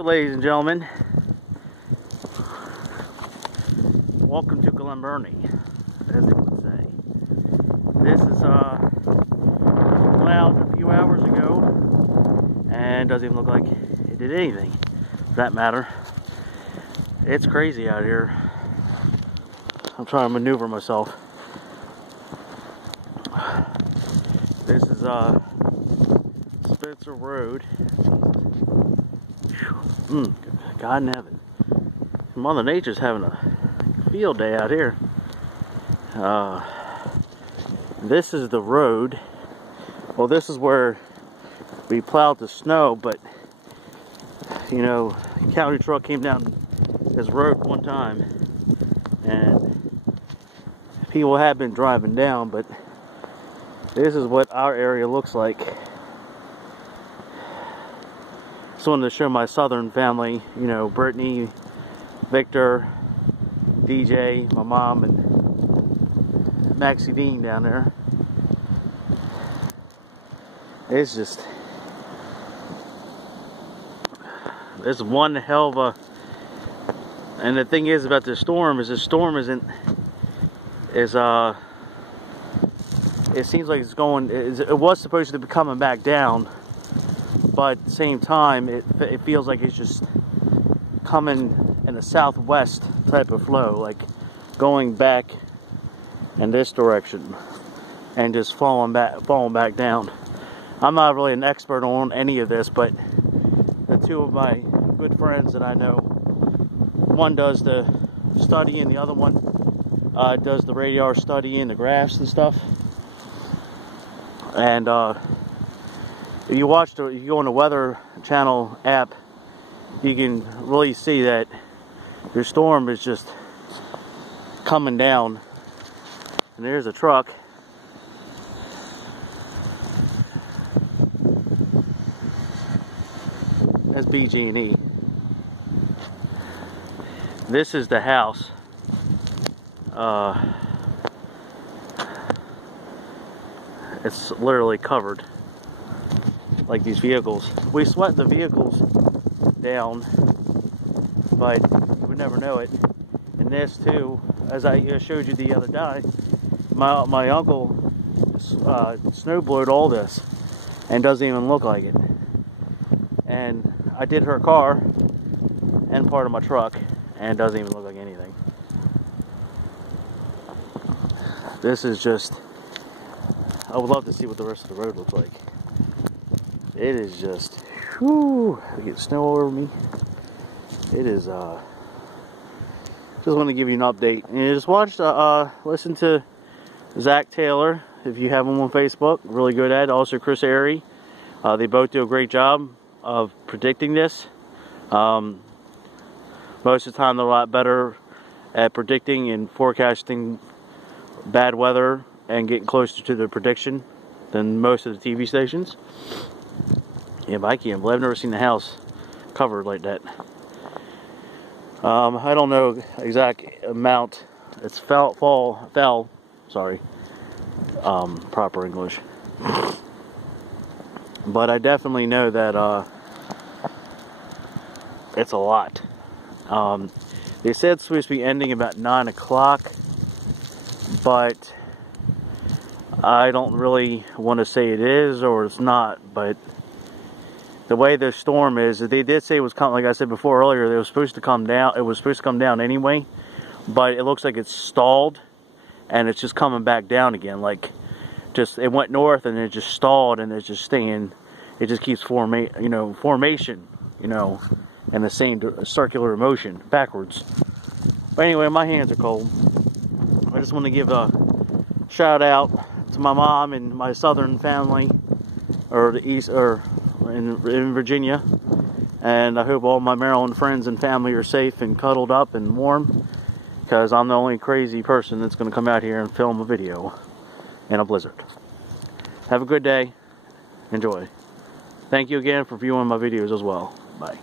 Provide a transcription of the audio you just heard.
Ladies and gentlemen, welcome to Glen Burnie, as they would say. This is went out a few hours ago, and doesn't even look like it did anything, for that matter. It's crazy out here. I'm trying to maneuver myself. This is Spencer Road. God in heaven. Mother Nature's having a field day out here. This is the road. Well, this is where we plowed the snow, but you know, a county truck came down this road one time and people have been driving down, but this is what our area looks like. Just wanted to show my southern family, you know, Brittany, Victor, DJ, my mom, and Maxie Dean down there. It's just, it's one hell of a, and the thing is about this storm is it seems like it's going, it was supposed to be coming back down, but at the same time it feels like it's just coming in a southwest type of flow, like going back in this direction and just falling back down. I'm not really an expert on any of this, but the two of my good friends that I know, one does the study and the other one does the radar study and the graphs and stuff. And if you go on the Weather Channel app, you can really see that your storm is just coming down. And there's a truck. That's BG&E. This is the house. It's literally covered, like these vehicles. We swept the vehicles down, but you would never know it. And this too, as I showed you the other day, my uncle snowblowed all this and doesn't even look like it. And I did her car and part of my truck and doesn't even look like anything. This is just, I would love to see what the rest of the road looks like. It is just, whew, I get snow all over me. It is, just want to give you an update. And you just listen to Zach Taylor, if you have him on Facebook, really good at it. Also Chris Airy. They both do a great job of predicting this. Most of the time they're a lot better at predicting and forecasting bad weather and getting closer to the prediction than most of the TV stations. Yeah, but I can't believe I've never seen the house covered like that. I don't know exact amount. It's fell, sorry, proper English. But I definitely know that it's a lot. They said it's supposed to be ending about 9 o'clock, but I don't really want to say it is or it's not. But the way the storm is, they did say it was coming. Like I said before earlier, it was supposed to come down. It was supposed to come down anyway, but it looks like it's stalled and it's just coming back down again. Like, just it went north and it just stalled and it's just staying. It just keeps formation, you know, in the same circular motion backwards. But anyway, my hands are cold. I just want to give a shout out to my mom and my southern family, or the east, or in Virginia, and I hope all my Maryland friends and family are safe and cuddled up and warm, because I'm the only crazy person that's going to come out here and film a video in a blizzard. Have a good day. Enjoy. Thank you again for viewing my videos as well. Bye.